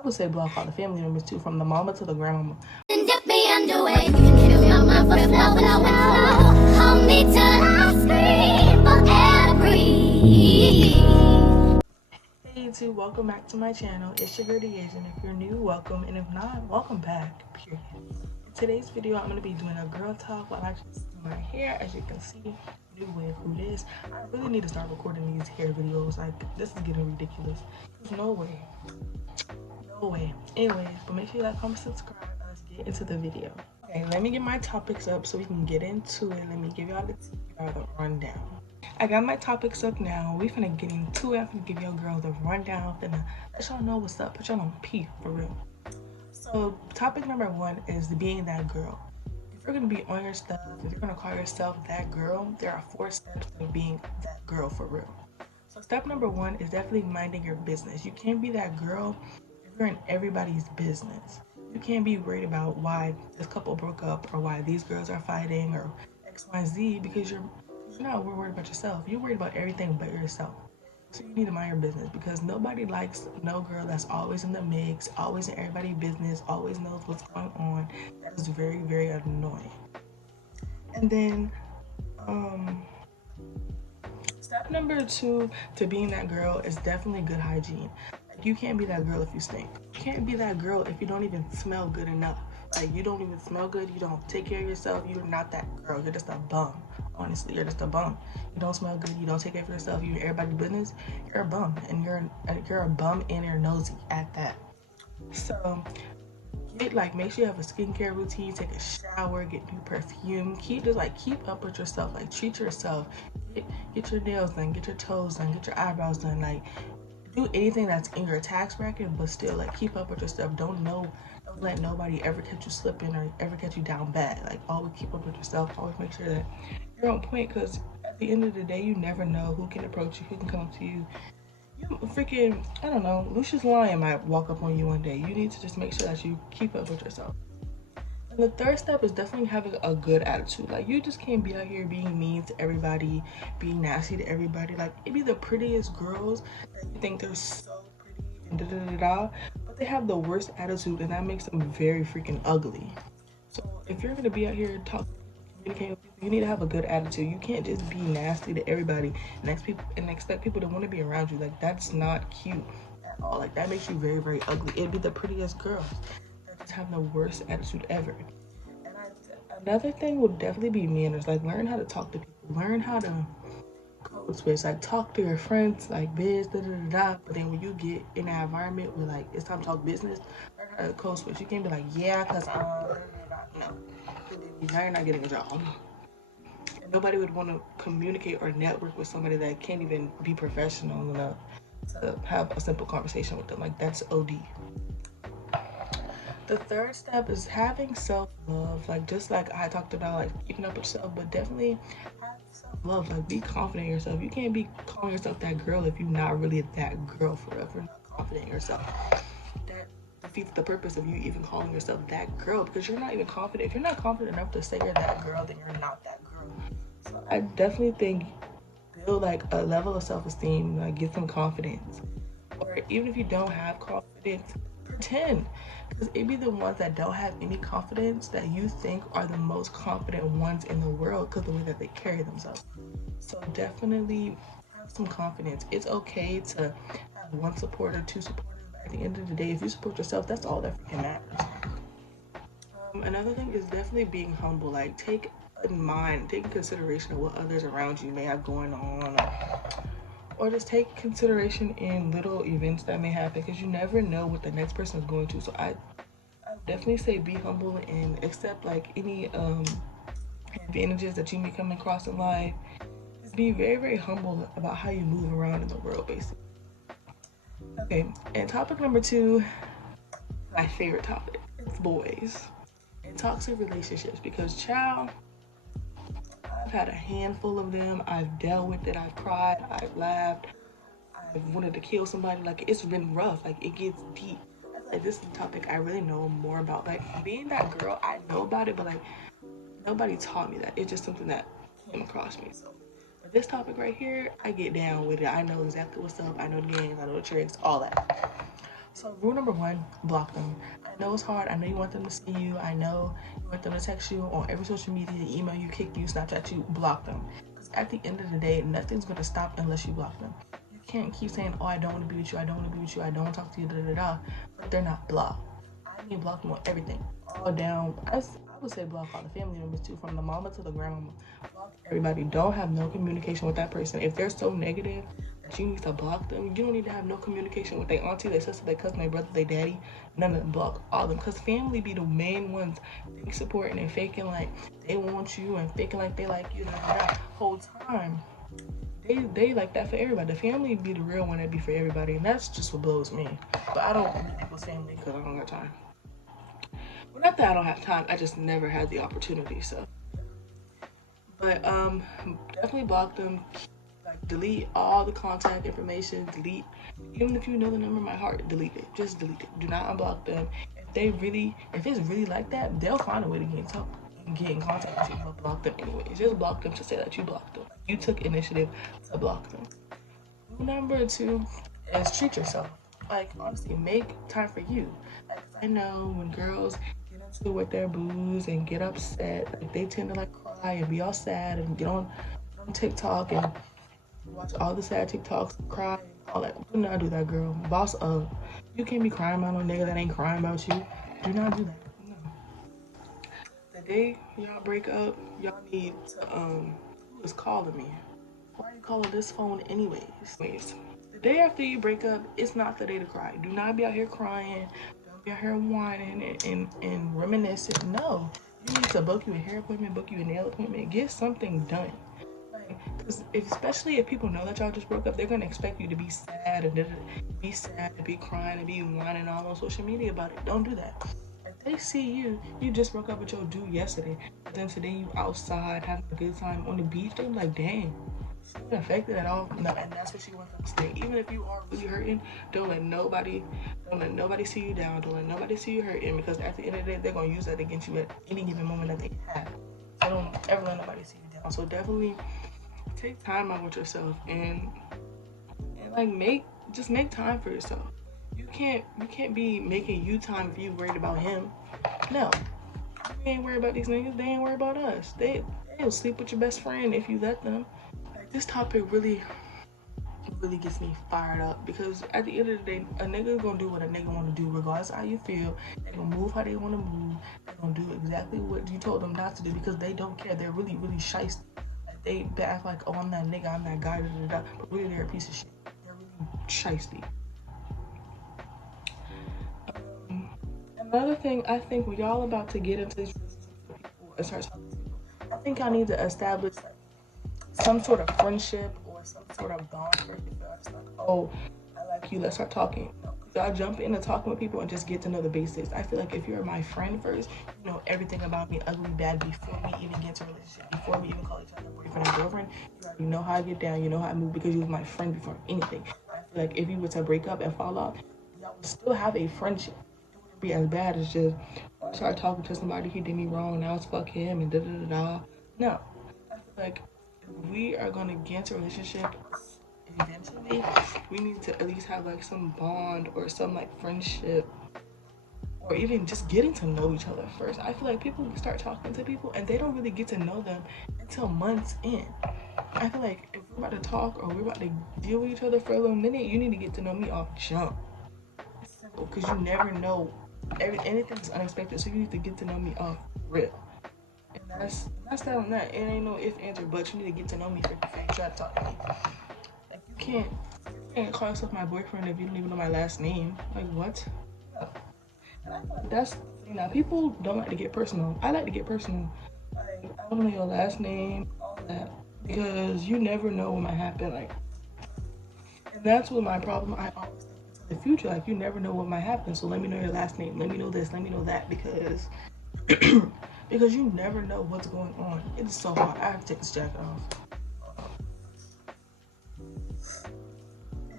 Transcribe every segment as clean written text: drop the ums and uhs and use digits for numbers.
I would say block all the family members too, from the mama to the grandmama. Dip me underway. You can kill my mind for flow, flow, flow. Hold me till I scream for every. Hey YouTube, welcome back to my channel. It's your girl Deaysah, and if you're new, welcome, and if not, welcome back, period. In today's video, I'm going to be doing a girl talk while I just do my hair. As you can see, new way of who this. I really need to start recording these hair videos. Like, this is getting ridiculous. There's no way. No way. Anyways, but make sure you like, comment, subscribe. Let's get into the video. Okay, let me get my topics up so we can get into it. Let me give y'all the rundown. I got my topics up now. We finna get into it. I'm finna give y'all girls the rundown. Finna let y'all know what's up. Put y'all on P for real. So topic number 1 is being that girl. If you're gonna be on your stuff, if you're gonna call yourself that girl, there are 4 steps of being that girl for real. So step number 1 is definitely minding your business. You can't be that girl if you're in everybody's business. You can't be worried about why this couple broke up or why these girls are fighting or X, Y, Z, because you're not worried about yourself. You're worried about everything but yourself. So you need to mind your business, because nobody likes no girl that's always in the mix, always in everybody's business, always knows what's going on. That is very, very annoying. And then step number 2 to being that girl is definitely good hygiene. Like, you can't be that girl if you stink. You can't be that girl if you don't even smell good enough. Like, you don't even smell good, you don't take care of yourself, you're not that girl. You're just a bum. Honestly, you're just a bum. You don't smell good, you don't take care of yourself, you're in everybody's business, you're a bum. And you're a bum and you're nosy at that. So make sure you have a skincare routine, take a shower, get new perfume, keep up with yourself, like treat yourself, get your nails done, get your toes done, get your eyebrows done, like do anything that's in your tax bracket, but still like keep up with yourself. Don't let nobody ever catch you slipping or ever catch you down bad. Like, always keep up with yourself, always make sure that you're on point, because at the end of the day, you never know who can approach you, who can come up to you. You freaking, I don't know, Lucius Lyon might walk up on you one day. You need to just make sure that you keep up with yourself. And the third step is definitely having a good attitude. Like, you just can't be out here being mean to everybody, being nasty to everybody. Like, it be the prettiest girls that you think they're so pretty and da-da-da-da, but they have the worst attitude, and that makes them very freaking ugly. So if you're gonna be out here talking, communicating with people, you need to have a good attitude. You can't just be nasty to everybody and expect people to want to be around you. Like, that's not cute at all. Like, that makes you very, very ugly. It'd be the prettiest girls that just have the worst attitude ever. And another thing would definitely be manners. Like, learn how to talk to people. Learn how to code switch. Like, talk to your friends like biz, da-da-da-da. But then when you get in that environment where, like, it's time to talk business, learn how to code switch. You can't be like, yeah, because no. Now you're not getting a job. And nobody would want to communicate or network with somebody that can't even be professional enough to have a simple conversation with them. Like, that's OD. The third step is having self-love. Like, just like I talked about, like keeping up with yourself, but definitely have self-love. Like, be confident in yourself. You can't be calling yourself that girl if you're not really that girl forever. You're not confident in yourself. That defeats the purpose of you even calling yourself that girl, because you're not even confident. If you're not confident enough to say you're that girl, then you're not that girl. So I definitely think build like a level of self-esteem, like get some confidence. Or even if you don't have confidence, pretend, because it be the ones that don't have any confidence that you think are the most confident ones in the world, because the way that they carry themselves. So definitely have some confidence. It's okay to have 1 supporter, 2 supporters. At the end of the day, if you support yourself, that's all that freaking matters. Another thing is definitely being humble. Like, take in consideration of what others around you may have going on, or just take consideration in little events that may happen, because you never know what the next person is going to. So I definitely say be humble and accept like any advantages that you may come across in life. Just be very, very humble about how you move around in the world, basically. Okay, and topic number 2, my favorite topic, it's boys and toxic relationships. Because, child, I've had a handful of them. I've dealt with it. I've cried. I've laughed. I've wanted to kill somebody. Like, it's been rough. Like, it gets deep. I feel like this is a topic I really know more about. Like, being that girl, I know about it, but like, nobody taught me that. It's just something that came across me. So, but this topic right here, I get down with it. I know exactly what's up. I know the games. I know the tricks. All that. So rule number one, block them. I know it's hard. I know you want them to see you. I know you want them to text you on every social media, email you, kick you, Snapchat you, block them. Because at the end of the day, nothing's going to stop unless you block them. You can't keep saying, oh, I don't want to be with you, I don't want to be with you, I don't want to talk to you, but they're not blocked. I mean block them on everything. All down. I would say block all the family members too, from the mama to the grandmama. Block everybody. Don't have no communication with that person. If they're so negative that you need to block them, you don't need to have no communication with their auntie, their sister, their cousin, their brother, their daddy. None of them. Block all of them. Because family be the main ones fake supporting and faking like they want you and faking like they like you that whole time. They like that for everybody. The family be the real one that be for everybody, and that's just what blows me. But I don't think people's family because I don't got time. Well, not that I don't have time, I just never had the opportunity, so. But definitely block them. Like delete all the contact information, delete, even if you know the number in my heart, delete it. Just delete it. Do not unblock them. If it's really like that, they'll find a way to get in contact with you, but block them anyway. Just block them to say that you blocked them. You took initiative to block them. Number two is treat yourself. Like, honestly, make time for you. Like, I know when girls get into it with their booze and get upset, like, they tend to, like, cry and be all sad and get on TikTok and watch all the sad TikToks, cry, and all that. Do not do that, girl. Boss up. You can't be crying about no nigga that ain't crying about you. Do not do that. No. The day y'all break up, y'all need to, who is calling me? Why are you calling this phone anyways? The day after you break up, it's not the day to cry. Do not be out here crying. Don't be out here whining and reminiscing. No. You need to book you a hair appointment, book you a nail appointment. Get something done. Because especially if people know that y'all just broke up, they're going to expect you to be sad and be crying and be whining all on social media about it. Don't do that. If they see you just broke up with your dude yesterday, but then today you outside having a good time on the beach, they're like, dang, she wasn't affected at all. No, and that's what she wants them to stay. Even if you are really hurting, don't let nobody see you down. Don't let nobody see you hurting, because at the end of the day, they're going to use that against you at any given moment that they have. So don't ever let nobody see you down. So definitely take time out with yourself and like make time for yourself. You can't be making you time if you worried about him. No. You ain't worried about these niggas, they ain't worried about us. They'll sleep with your best friend if you let them. Like, this topic really gets me fired up, because at the end of the day, a nigga gonna do what a nigga wanna do regardless of how you feel. They gonna move how they wanna move. They gonna do exactly what you told them not to do, because they don't care. They're really shiesty. They act like, oh, I'm that nigga, I'm that guy, but really they're a piece of shit. They're really shiesty. Another thing, I think when y'all about to get into this relationship with people and start talking to people, I think y'all need to establish like some sort of friendship or some sort of bond first. If y'all just like, oh, I like you, let's start talking. No, y'all jump into talking with people and just get to know the basics. I feel like if you're my friend first, you know everything about me, ugly, bad, before we even get into a relationship, before we even call each other boyfriend and girlfriend. You already know how I get down, you know how I move, because you was my friend before anything. I feel like if you were to break up and fall out, y'all would still have a friendship. Be as bad as just, I started talking to somebody, he did me wrong, now it's fuck him and da. No, I feel like if we are gonna get into a relationship eventually, we need to at least have like some bond or some like friendship, or even just getting to know each other first. I feel like people start talking to people and they don't really get to know them until months in. I feel like if we're about to talk or we're about to deal with each other for a little minute, you need to get to know me off jump. It's simple, because you never know. Anything's unexpected, so you need to get to know me off real. And that's that on that. It ain't no if, ands, or buts. You need to get to know me first before you try to talk to me. Like, you can't call yourself my boyfriend if you don't even know my last name. Like, what? No. And I feel like that's, people don't like to get personal. I like to get personal. Like, I want to know your last name, all that, because you never know what might happen. Like, and that's what my problem. I always think into the future. Like, you never know what might happen. So let me know your last name. Let me know this. Let me know that, because because you never know what's going on. It is so hard. I have to take this jacket off.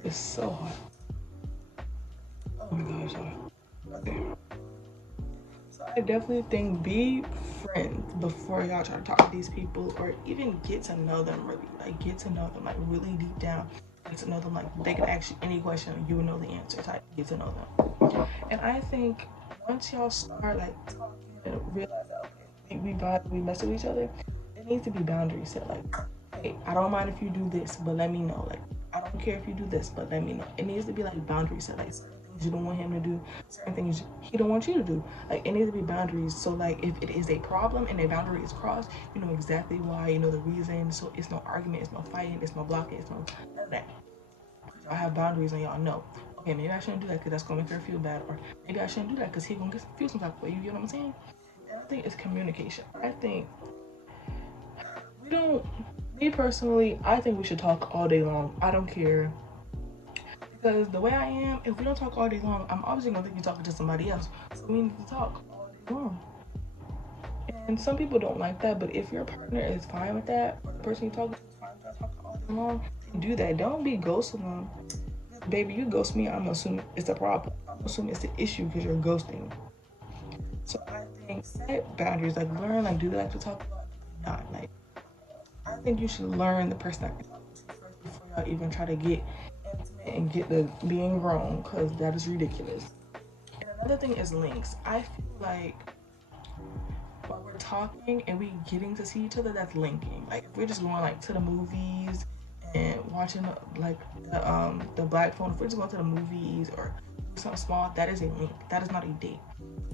It's so hot. Oh my gosh. Okay. So I definitely think be friends before y'all try to talk to these people, or even get to know them really. Like, get to know them like really deep down. get to know them. Like they can ask you any question, you will know the answer. Type get to know them. And I think once y'all start like talking and realize that okay, we vibe, we mess with each other, there needs to be boundaries set. Like, hey, I don't mind if you do this, but let me know. Like, I don't care if you do this, but let me know. It needs to be like boundaries set. Like certain things you don't want him to do, certain things he don't want you to do. Like it needs to be boundaries. So like if it is a problem and a boundary is crossed, you know exactly why, you know the reason. So it's no argument, it's no fighting, it's no blocking, it's no none of that. Y'all have boundaries and y'all know. Okay, maybe I shouldn't do that because that's gonna make her feel bad, or maybe I shouldn't do that because he's gonna feel some type of way. You get what I'm saying? And I think it's communication. I think we don't. Me personally, I think we should talk all day long. I don't care. Because the way I am, if we don't talk all day long, I'm obviously gonna think you're talking to somebody else. So we need to talk all day long. And some people don't like that, but if your partner is fine with that, or the person you're talking to is fine with that, talking all day long, do that. Don't be ghosting them. Baby, you ghost me, I'm assuming it's a problem. I'm assuming it's an issue because you're ghosting. So I think set boundaries, like learn, like do they like to talk about it? Not like. I think you should learn the person that you're talking to first before y'all even try to get intimate and get the being grown, because that is ridiculous. And another thing is links. I feel like while we're talking and we getting to see each other, that's linking. Like if we're just going like to the movies and watching like the black phone, if we're just going to the movies or something small, that is a link. That is not a date.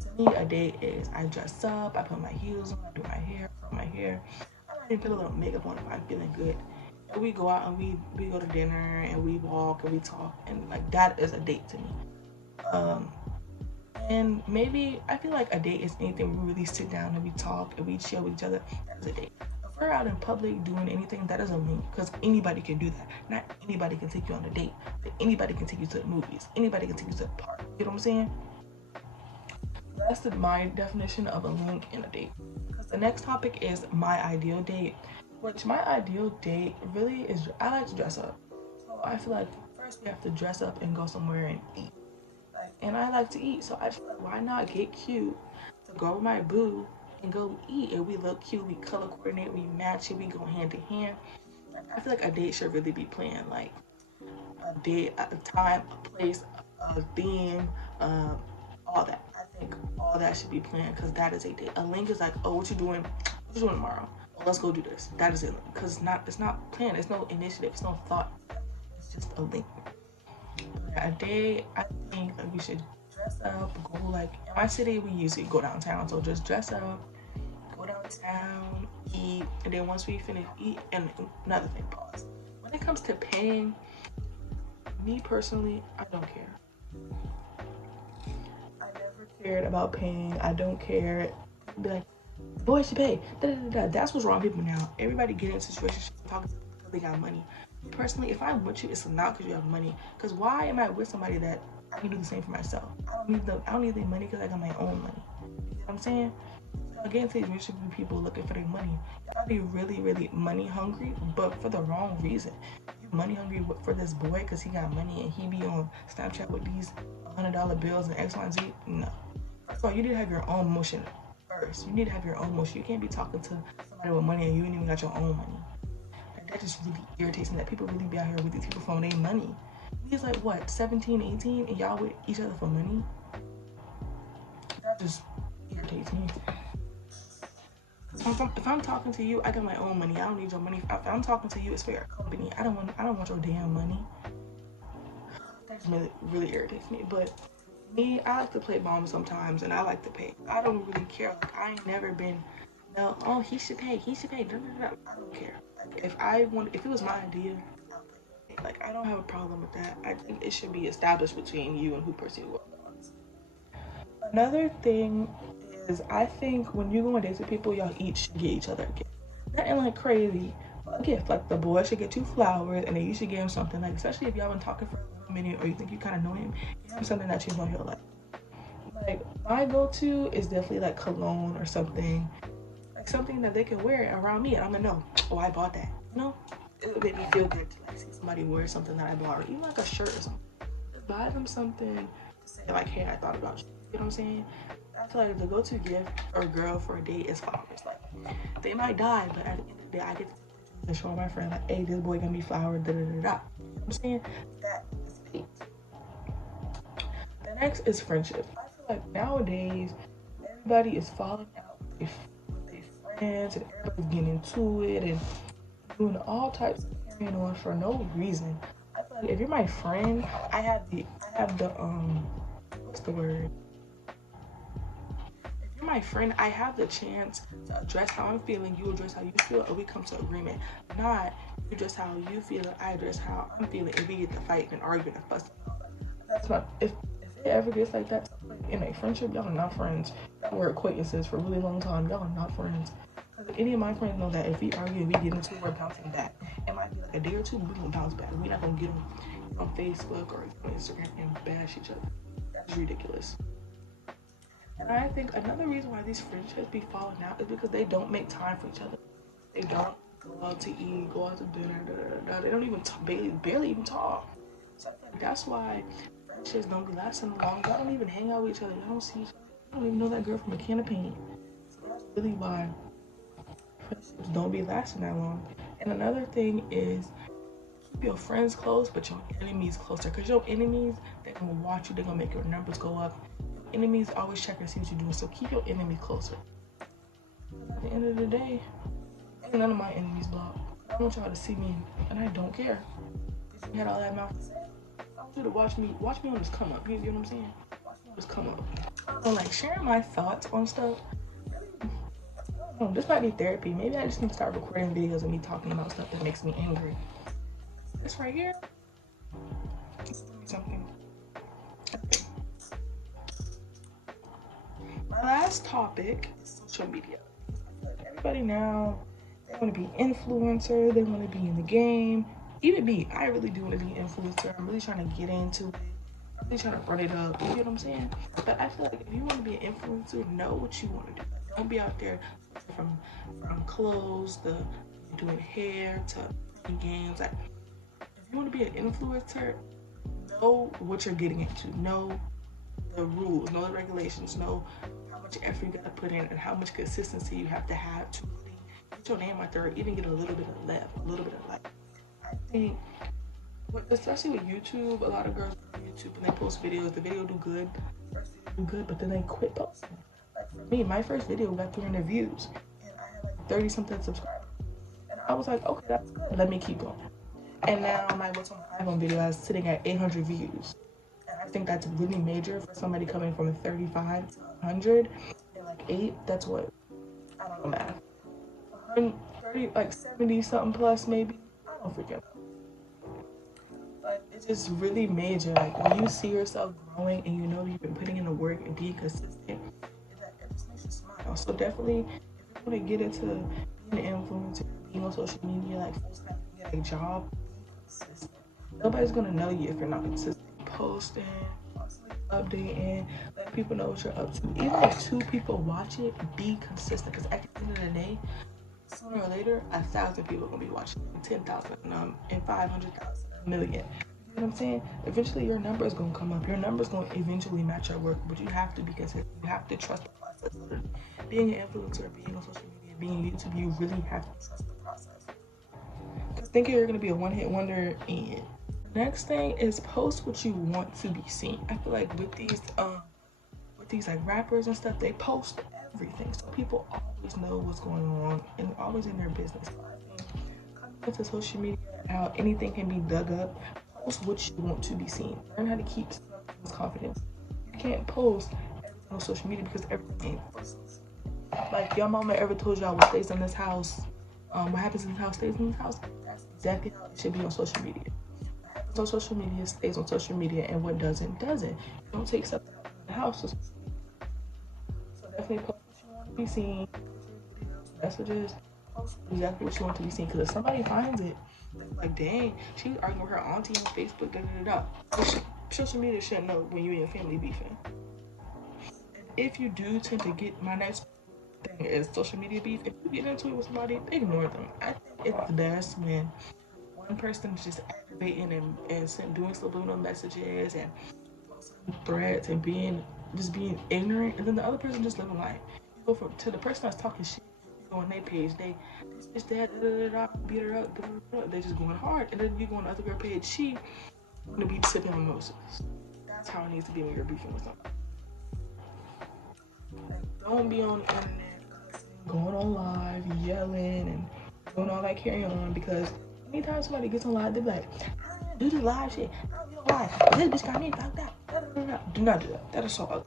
To me, a date is I dress up, I put my heels on, I do my hair, curl my hair, I put a little makeup on if I'm feeling good, and we go out and we go to dinner and we walk and we talk, and like that is a date to me. And maybe I feel like a date is anything we really sit down and we talk and we chill with each other. That is a date. If we're out in public doing anything, that is a link, because anybody can do that. Not anybody can take you on a date, but anybody can take you to the movies. Anybody can take you to the park. You know what I'm saying? That's my definition of a link and a date. Because the next topic is my ideal date, which my ideal date really is, I like to dress up. So I feel like first we have to dress up and go somewhere and eat. And I like to eat, so I feel like why not get cute to go with my boo and go eat, and we look cute, we color coordinate, we match it, we go hand to hand. I feel like a date should really be planned, like a date, a time, a place, a theme, all that. I think all that should be planned, because that is a date. A link is like, oh, what you doing? What you doing tomorrow? Oh, let's go do this. That is a link, because it's not planned. It's no initiative. It's no thought. It's just a link. A day, I think like we should dress up, go like in my city we usually go downtown, so just dress up, go downtown, eat, and then once we finish eat, and another thing, pause. When it comes to paying, me personally, I don't care. I never cared about paying. I don't care. Be like, boys should pay. That's what's wrong with people now. Everybody get in situations talking because they got money. Personally, if I'm with you, it's not because you have money. Because why am I with somebody that I can do the same for myself? I don't need their money because I got my own money. You know what I'm saying? So I get into these relationship with people looking for their money. Y'all be really, really money hungry, but for the wrong reason. You money hungry for this boy because he got money and he be on Snapchat with these $100 bills and X, Y, and Z? No. First of all, you need to have your own motion first. You need to have your own motion. You can't be talking to somebody with money and you ain't even got your own money. That just really irritates me, that people really be out here with these people for their money. He's like, what, 17, 18, and y'all with each other for money? That just irritates me. If I'm talking to you, I got my own money. I don't need your money. If I'm talking to you, it's for your company. I don't want your damn money. That just really irritates me. But me, I like to play bomb sometimes, and I like to pay. I don't really care. Like, I ain't never been, no, oh, he should pay. I don't care. If it was my idea, like I don't have a problem with that. I think it should be established between you and who person you want. Another thing is, I think when you go on dates with people, y'all each should get each other a gift. That ain't like crazy, but a gift. Like the boy should get 2 flowers, and then you should give him something. Like especially if y'all been talking for a little minute, or you think you kind of know him, give him something that you know he'll like. Like my go-to is definitely like cologne or something. Something that they can wear around me, and I'm gonna know, oh, I bought that. You know, it would make me feel good to like see somebody wear something that I bought, or even like a shirt or something. Just buy them something to say like, hey, I thought about you. You know what I'm saying? I feel like the go-to gift for a girl for a date is flowers. Like they might die, but at the end of the day, I get to and show my friend like, hey, this boy got me flower, da da da da. I'm saying that is fake. The next is friendship. I feel like nowadays everybody is falling out with their friends and everybody's getting into it and doing all types of carrying on for no reason. I feel like if you're my friend, I have the what's the word? If you're my friend, I have the chance to address how I'm feeling, you address how you feel, and we come to agreement. Not you address how you feel and I address how I'm feeling, and we get to fight and arguing and fussing. That's not if it ever gets like that in a friendship, y'all are not friends. Y'all were acquaintances for a really long time. Y'all are not friends. Because any of my friends know that if we argue and we get into it, we're bouncing back. It might be like a day or two, but we're gonna bounce back. We're not gonna get on Facebook or on Instagram and bash each other. That's ridiculous. And I think another reason why these friendships be falling out is because they don't make time for each other. They don't go out to eat, go out to dinner, They don't even barely even talk. So I think that's why friendships don't be lasting long. Y'all don't even hang out with each other. Y'all don't see each other. You don't even know that girl from a can of paint. So that's really why friendships don't be lasting that long. And another thing is keep your friends close, but your enemies closer. Because your enemies, they're gonna watch you. They're gonna make your numbers go up. Enemies always check and see what you're doing, so keep your enemy closer. At the end of the day, ain't none of my enemies blocked. I want y'all to see me, and I don't care. If you had all that mouth to say, I want you to watch me on this come up. You know what I'm saying? Watch me on this come up. So like sharing my thoughts on stuff. This might be therapy. Maybe I just need to start recording videos of me talking about stuff that makes me angry. This right here. Just give me something. My last topic is social media. Everybody now, they want to be influencer, they want to be in the game. Even me, I really do want to be an influencer. I'm really trying to get into it. I'm really trying to run it up. You know what I'm saying? But I feel like if you want to be an influencer, know what you want to do. Don't be out there from clothes to doing hair to playing games. Like, if you want to be an influencer, know what you're getting into. Know the rules, know the regulations, know how much effort you got to put in and how much consistency you have to really get your name out there or even get a little bit of love, a little bit of like. I think, especially with YouTube, a lot of girls on YouTube when they post videos, the video do good, but then they quit posting. Like for me, my first video got 300 views and I had like 30 something subscribers. And I was like, okay, that's good. Let me keep going. And now my What's on My iPhone video is sitting at 800 views. I think that's really major for somebody coming from 35 to 100 and like 8. That's what, I don't know math. 130, like 70 something plus maybe. I don't freaking know. But it's just really major. Like when you see yourself growing and you know you've been putting in the work and being consistent, it just makes you smile. So definitely, if you want to get into being an influencer, being on social media, like full time, get a job, be consistent. Nobody's gonna know you if you're not consistent. Posting, updating, let people know what you're up to. Even if 2 people watch it, be consistent. Because at the end of the day, sooner or later, 1,000 people are gonna be watching, 10,000, and 500,000, a million. You know what I'm saying? Eventually, your number is gonna come up. Your number is gonna eventually match your work, but you have to be consistent. You have to trust the process. Being an influencer, being on social media, being YouTube, you really have to trust the process. Because thinking you're gonna be a one-hit wonder and next thing is post what you want to be seen. I feel like with these like rappers and stuff, they post everything, so people always know what's going on and always in their business. So I think coming into social media, how anything can be dug up, post what you want to be seen. Learn how to keep confidence. You can't post everything on social media because everything ain't posted. Like your mama ever told y'all what stays in this house, what happens in this house stays in this house. That's exactly how it should be on social media. On social media stays on social media, and what doesn't. You don't take stuff out of the house. So definitely post what you want to be seen, videos, messages, post exactly what you want to be seen. Because if somebody finds it, they're like, dang, she was arguing with her auntie on Facebook, Social media shouldn't know when you and your family beefing. And if you do tend to get, my next thing is social media beef. If you get into it with somebody, ignore them. I think it's best when one person is just aggravating and doing subliminal messages and threats and being ignorant, and then the other person just living life. You go to the person that's talking shit, go on their page, they this that beat her up, they just going hard, and then you go on the other girl page, she gonna be sipping mimosas. That's how it needs to be when you're beefing with somebody. Like, don't be on the internet going on live, yelling and doing all that carrying on, because anytime somebody gets on live, they be like, do the live shit. I don't do live. This bitch got me like that. Do not do that. That is so ugly.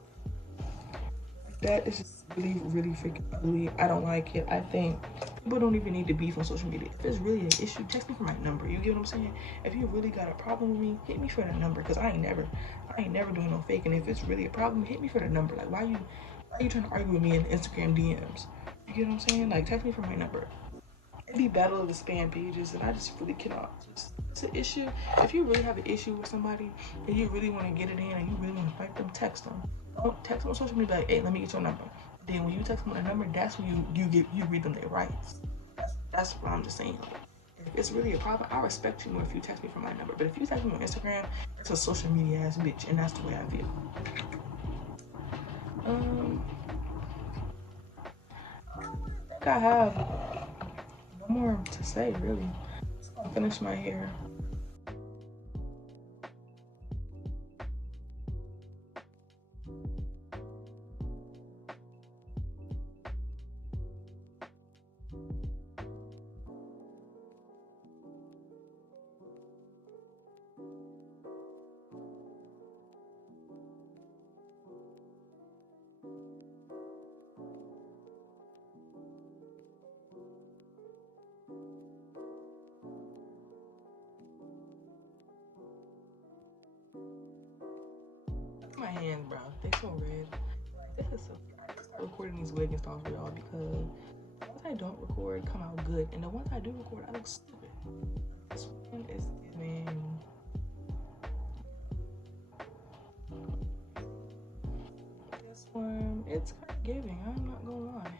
That is just really, really freaking ugly. I don't like it. I think people don't even need to beef on social media. If it's really an issue, text me for my number. You get what I'm saying? If you really got a problem with me, hit me for the number, because I ain't never doing no fake. And if it's really a problem, hit me for the number. Like, why you trying to argue with me in Instagram DMs? You get what I'm saying? Like, text me for my number. It'd be battle of the spam pages, and I just really cannot. It's an issue. If you really have an issue with somebody and you really want to get it in and you really want to fight them, text them. Don't text them on social media like, hey, let me get your number. Then when you text them a number, that's when you read them their rights. That's what I'm just saying. Like, if it's really a problem, I respect you more if you text me from my number. But if you text me on Instagram, it's a social media ass bitch, and that's the way I feel. I think I have no more to say, really. I'll finish my hair. My hands, bro, they so red. This is so. I just start recording these wig installs for y'all, because the ones I don't record come out good, and the ones I do record, I look stupid. This one is giving. This one, it's kind of giving. I'm not gonna lie.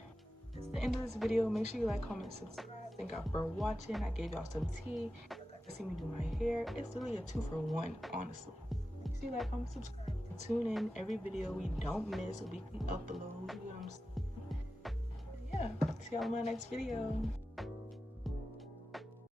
It's the end of this video. Make sure you like, comment, subscribe. Thank y'all for watching. I gave y'all some tea. You got to see me do my hair. It's really a 2-for-1, honestly. Make sure you like, comment, subscribe. Tune in every video. We don't miss a weekly upload. You know what I'm saying? Yeah, see y'all in my next video.